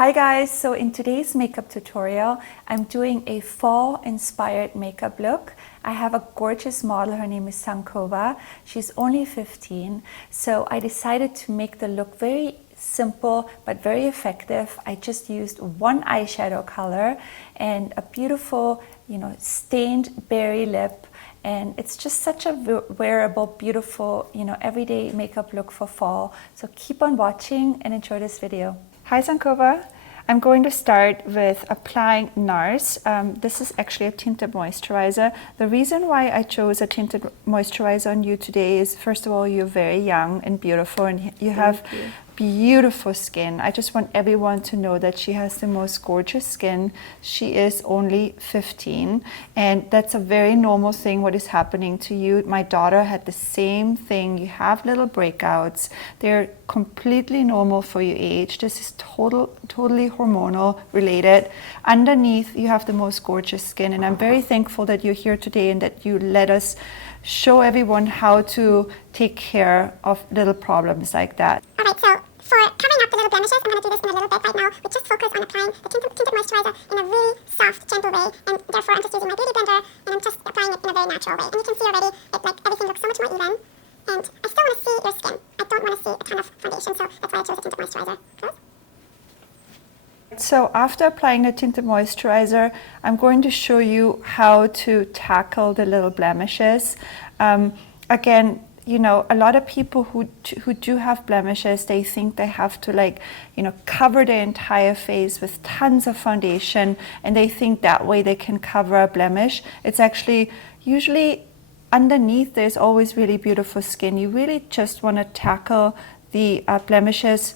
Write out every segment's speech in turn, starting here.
Hi guys, so in today's makeup tutorial, I'm doing a fall inspired makeup look. I have a gorgeous model, her name is Sankofa. She's only 15, so I decided to make the look very simple but very effective. I just used one eyeshadow color and a beautiful, stained berry lip. And it's just such a wearable, beautiful, everyday makeup look for fall. So keep on watching and enjoy this video. Hi Sankofa. I'm going to start with applying Nars. This is actually a tinted moisturizer. The reason why I chose a tinted moisturizer on you today is, first of all, you're very young and beautiful and you have beautiful skin. I just want everyone to know that she has the most gorgeous skin. She is only 15 and that's a very normal thing what is happening to you. My daughter had the same thing. You have little breakouts. They're completely normal for your age. This is totally hormonal related. Underneath you have the most gorgeous skin and I'm very thankful that you're here today and that you let us show everyone how to take care of little problems like that. Alright, so for covering up the little blemishes, I'm going to do this in a little bit right now. We just focus on applying the tinted moisturizer in a really soft, gentle way, and therefore I'm just using my beauty blender and I'm just applying it in a very natural way. And you can see already, everything looks so much more even. And I still want to see your skin. I don't want to see a ton of foundation, so that's why I chose the tinted moisturizer. So after applying the tinted moisturizer, I'm going to show you how to tackle the little blemishes. Again, a lot of people who do have blemishes, they think they have to cover their entire face with tons of foundation and they think that way they can cover a blemish. It's actually usually underneath there's always really beautiful skin. You really just want to tackle the blemishes,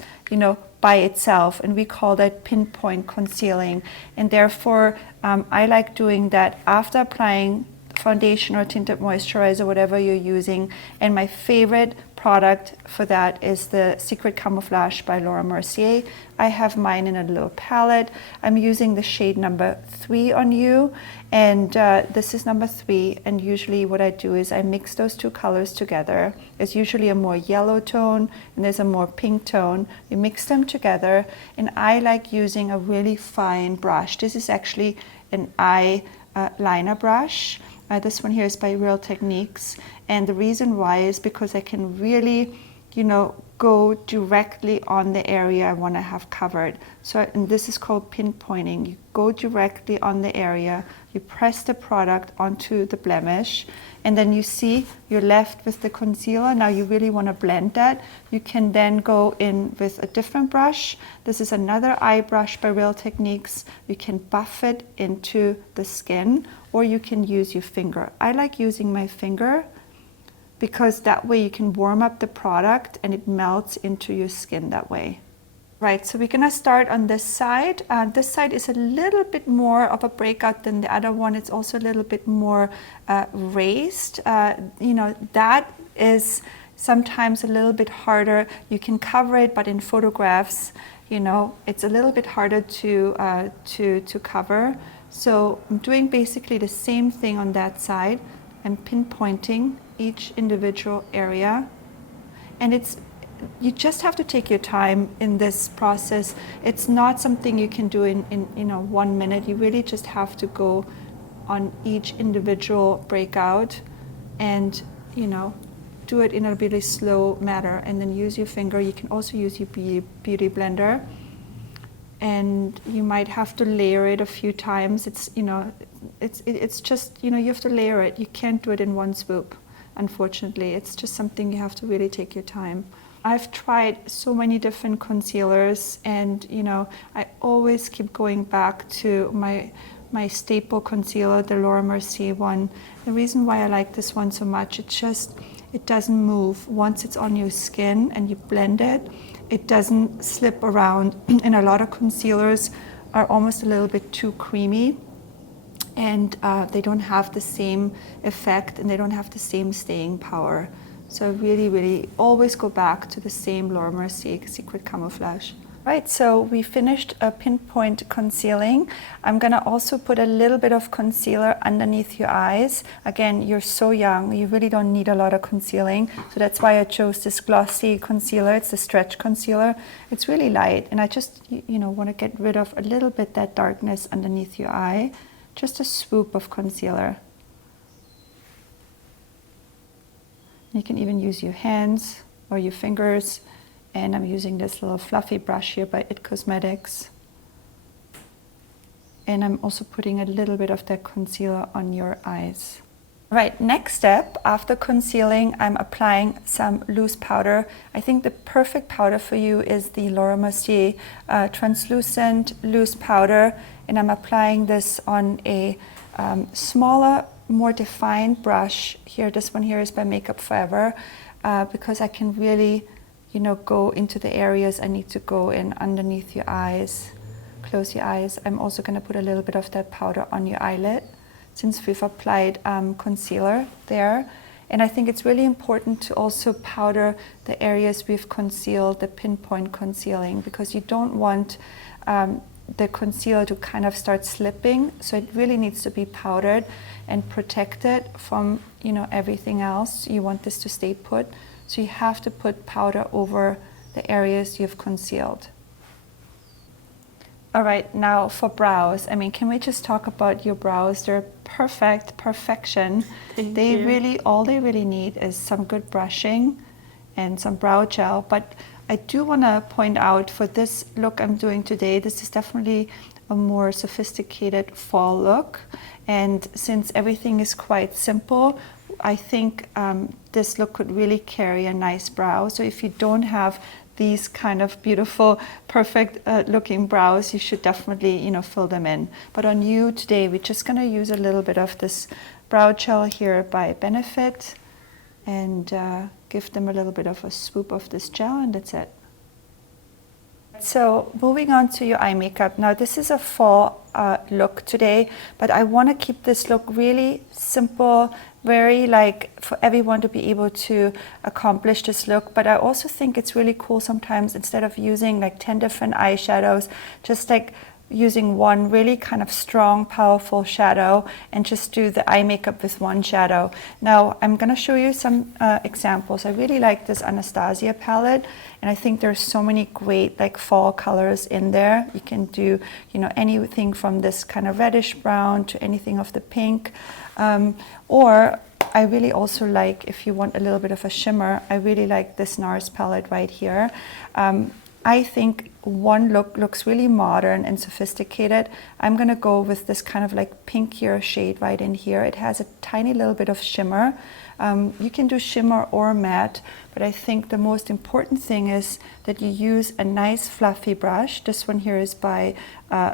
by itself, and we call that pinpoint concealing. And therefore, I like doing that after applying foundation or tinted moisturizer, whatever you're using. And my favorite product for that is the Secret Camouflage by Mercier. I have mine in a little palette. I'm using the shade number 3 on you, and this is number 3. And usually what I do is I mix those two colors together. There's usually a more yellow tone and there's a more pink tone. You mix them together, and I like using a really fine brush. This is actually an eye liner brush. This one here is by Real Techniques, and the reason why is because I can really, go directly on the area I want to have covered. So, and this is called pinpointing. You go directly on the area, you press the product onto the blemish, and then you see you're left with the concealer. Now you really want to blend that. You can then go in with a different brush. This is another eye brush by Real Techniques. You can buff it into the skin, or you can use your finger. I like using my finger because that way you can warm up the product and it melts into your skin that way. Right, so we're gonna start on this side. This side is a little bit more of a breakout than the other one. It's also a little bit more raised. That is sometimes a little bit harder. You can cover it, but in photographs, it's a little bit harder to cover. So I'm doing basically the same thing on that side. I'm pinpointing each individual area, and you just have to take your time in this process. It's not something you can do in 1 minute. You really just have to go on each individual breakout and do it in a really slow manner, and then use your finger. You can also use your beauty blender, and you might have to layer it a few times. It's just you have to layer it. You can't do it in one swoop, unfortunately. It's just something you have to really take your time. I've tried so many different concealers, and I always keep going back to my staple concealer, the Laura Mercier one. The reason why I like this one so much, it doesn't move. Once it's on your skin and you blend it, it doesn't slip around. And a lot of concealers are almost a little bit too creamy, and they don't have the same effect and they don't have the same staying power. So I really, really always go back to the same Laura Mercier Secret Camouflage. Right, so we finished a pinpoint concealing. I'm gonna also put a little bit of concealer underneath your eyes. Again, you're so young, you really don't need a lot of concealing. So that's why I chose this glossy concealer. It's the stretch concealer. It's really light, and I just, you know, wanna get rid of a little bit that darkness underneath your eye. Just a swoop of concealer. You can even use your hands or your fingers. And I'm using this little fluffy brush here by It Cosmetics. And I'm also putting a little bit of that concealer on your eyes. Right, next step, after concealing, I'm applying some loose powder. I think the perfect powder for you is the Laura Mercier translucent loose powder. And I'm applying this on a smaller, more defined brush. Here, this one here is by Makeup Forever, because I can really, you know, go into the areas I need to go in underneath your eyes. Close your eyes. I'm also going to put a little bit of that powder on your eyelid since we've applied concealer there. And I think it's really important to also powder the areas we've concealed, the pinpoint concealing, because you don't want the concealer to kind of start slipping. So it really needs to be powdered and protected from, you know, everything else. You want this to stay put. So you have to put powder over the areas you've concealed. All right, now for brows. I mean, can we just talk about your brows? They're perfection. Thank They you. really, all they really need is some good brushing and some brow gel. But I do want to point out for this look I'm doing today, this is definitely a more sophisticated fall look. And since everything is quite simple, I think this look could really carry a nice brow. So if you don't have these kind of beautiful, perfect looking brows, you should definitely, you know, fill them in. But on you today, we're just going to use a little bit of this brow gel here by Benefit and give them a little bit of a swoop of this gel, and that's it. So moving on to your eye makeup. Now this is a fall look today, but I want to keep this look really simple, very like for everyone to be able to accomplish this look. But I also think it's really cool sometimes, instead of using like 10 different eyeshadows, just like using one really kind of strong, powerful shadow and just do the eye makeup with one shadow. Now I'm going to show you some examples. I really like this Anastasia palette, and I think there's so many great like fall colors in there. You can do, you know, anything from this kind of reddish brown to anything of the pink. Or I really also like, if you want a little bit of a shimmer, I really like this Nars palette right here. I think one look looks really modern and sophisticated. I'm gonna go with this kind of like pinkier shade right in here. It has a tiny little bit of shimmer. You can do shimmer or matte, but I think the most important thing is that you use a nice fluffy brush. This one here is by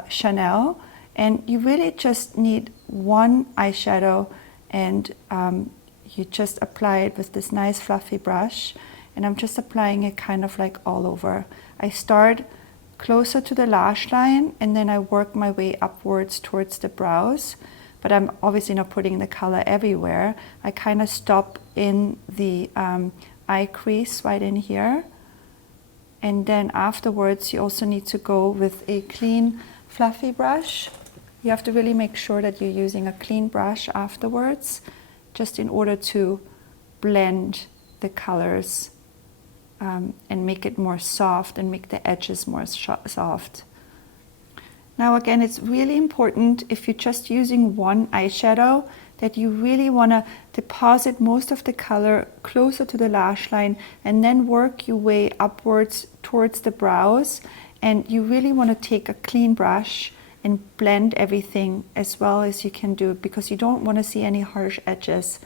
Chanel, and you really just need one eyeshadow, and you just apply it with this nice fluffy brush, and I'm just applying it kind of like all over. I start closer to the lash line and then I work my way upwards towards the brows, but I'm obviously not putting the color everywhere. I kind of stop in the eye crease right in here, and then afterwards you also need to go with a clean fluffy brush. You have to really make sure that you're using a clean brush afterwards, just in order to blend the colors and make it more soft and make the edges more soft. Now again, it's really important, if you're just using one eyeshadow, that you really want to deposit most of the color closer to the lash line and then work your way upwards towards the brows. And you really want to take a clean brush and blend everything as well as you can do, because you don't want to see any harsh edges.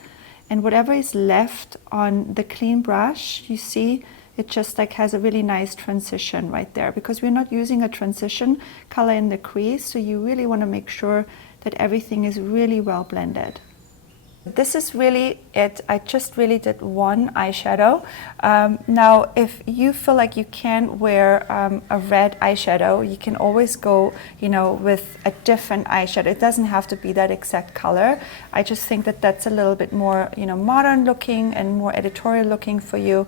And whatever is left on the clean brush, you see, it just like has a really nice transition right there, because we're not using a transition color in the crease. So you really want to make sure that everything is really well blended. This is really it. I just really did one eyeshadow. Now, if you feel like you can't wear a red eyeshadow, you can always go, you know, with a different eyeshadow. It doesn't have to be that exact color. I just think that that's a little bit more, you know, modern looking and more editorial looking for you.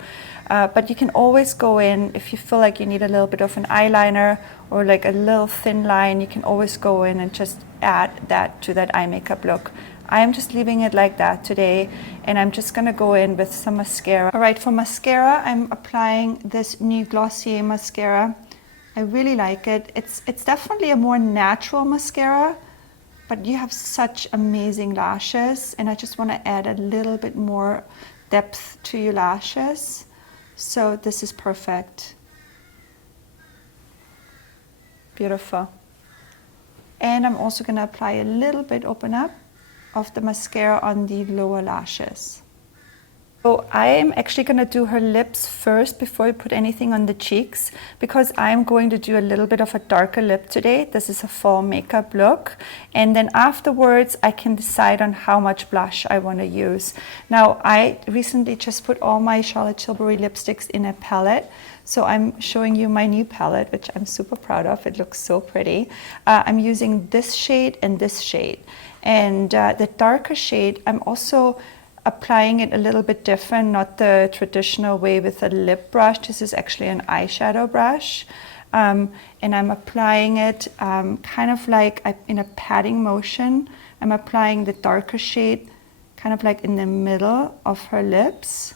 But you can always go in, if you feel like you need a little bit of an eyeliner or like a little thin line, you can always go in and just add that to that eye makeup look. I'm just leaving it like that today, and I'm just gonna go in with some mascara. All right, for mascara, I'm applying this new Glossier mascara. I really like it. It's definitely a more natural mascara, but you have such amazing lashes, and I just wanna add a little bit more depth to your lashes. So this is perfect. Beautiful. And I'm also gonna apply a little bit, open up, of the mascara on the lower lashes. So I'm actually going to do her lips first before I put anything on the cheeks, because I'm going to do a little bit of a darker lip today. This is a fall makeup look, and then afterwards I can decide on how much blush I want to use. Now, I recently just put all my Charlotte Tilbury lipsticks in a palette, so I'm showing you my new palette, which I'm super proud of. It looks so pretty. I'm using this shade and this shade. And the darker shade, I'm also applying it a little bit different, not the traditional way with a lip brush. This is actually an eyeshadow brush. And I'm applying it kind of like in a patting motion. I'm applying the darker shade kind of like in the middle of her lips.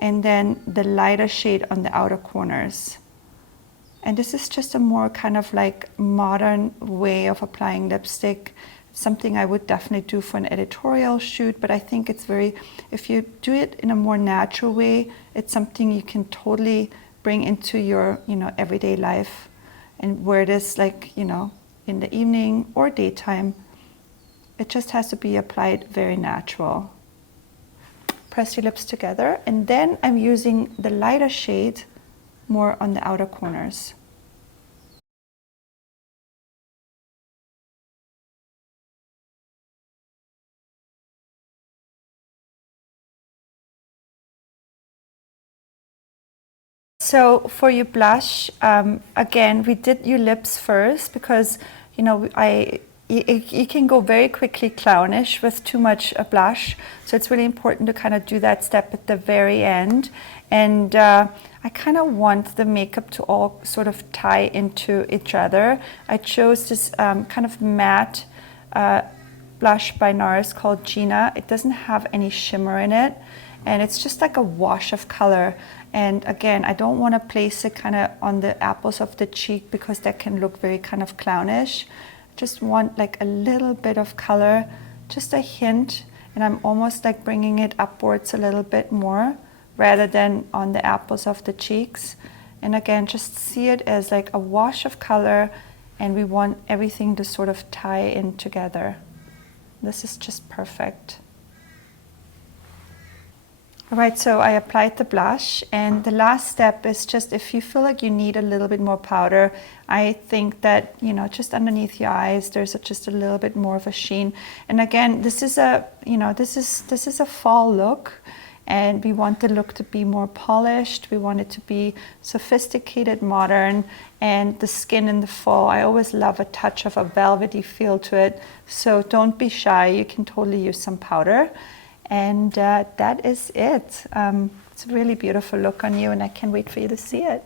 And then the lighter shade on the outer corners. And this is just a more kind of like modern way of applying lipstick. Something I would definitely do for an editorial shoot, but I think it's very, if you do it in a more natural way, it's something you can totally bring into your, you know, everyday life and wear this like, you know, in the evening or daytime. It just has to be applied very natural. Press your lips together, and then I'm using the lighter shade more on the outer corners. So for your blush, again, we did your lips first because, you know, you can go very quickly clownish with too much blush. So it's really important to kind of do that step at the very end. And I kind of want the makeup to all sort of tie into each other. I chose this kind of matte blush by Nars called Gina. It doesn't have any shimmer in it, and it's just like a wash of color. And again, I don't want to place it kind of on the apples of the cheek because that can look very kind of clownish. I just want like a little bit of color, just a hint, and I'm almost like bringing it upwards a little bit more rather than on the apples of the cheeks. And again, just see it as like a wash of color, and we want everything to sort of tie in together. This is just perfect. All right, so I applied the blush, and the last step is just if you feel like you need a little bit more powder, I think that, you know, just underneath your eyes, there's just a little bit more of a sheen. And again, this is a, you know, this is a fall look, and we want the look to be more polished. We want it to be sophisticated, modern, and the skin in the fall, I always love a touch of a velvety feel to it. So don't be shy, you can totally use some powder. And that is it. It's a really beautiful look on you, and I can't wait for you to see it.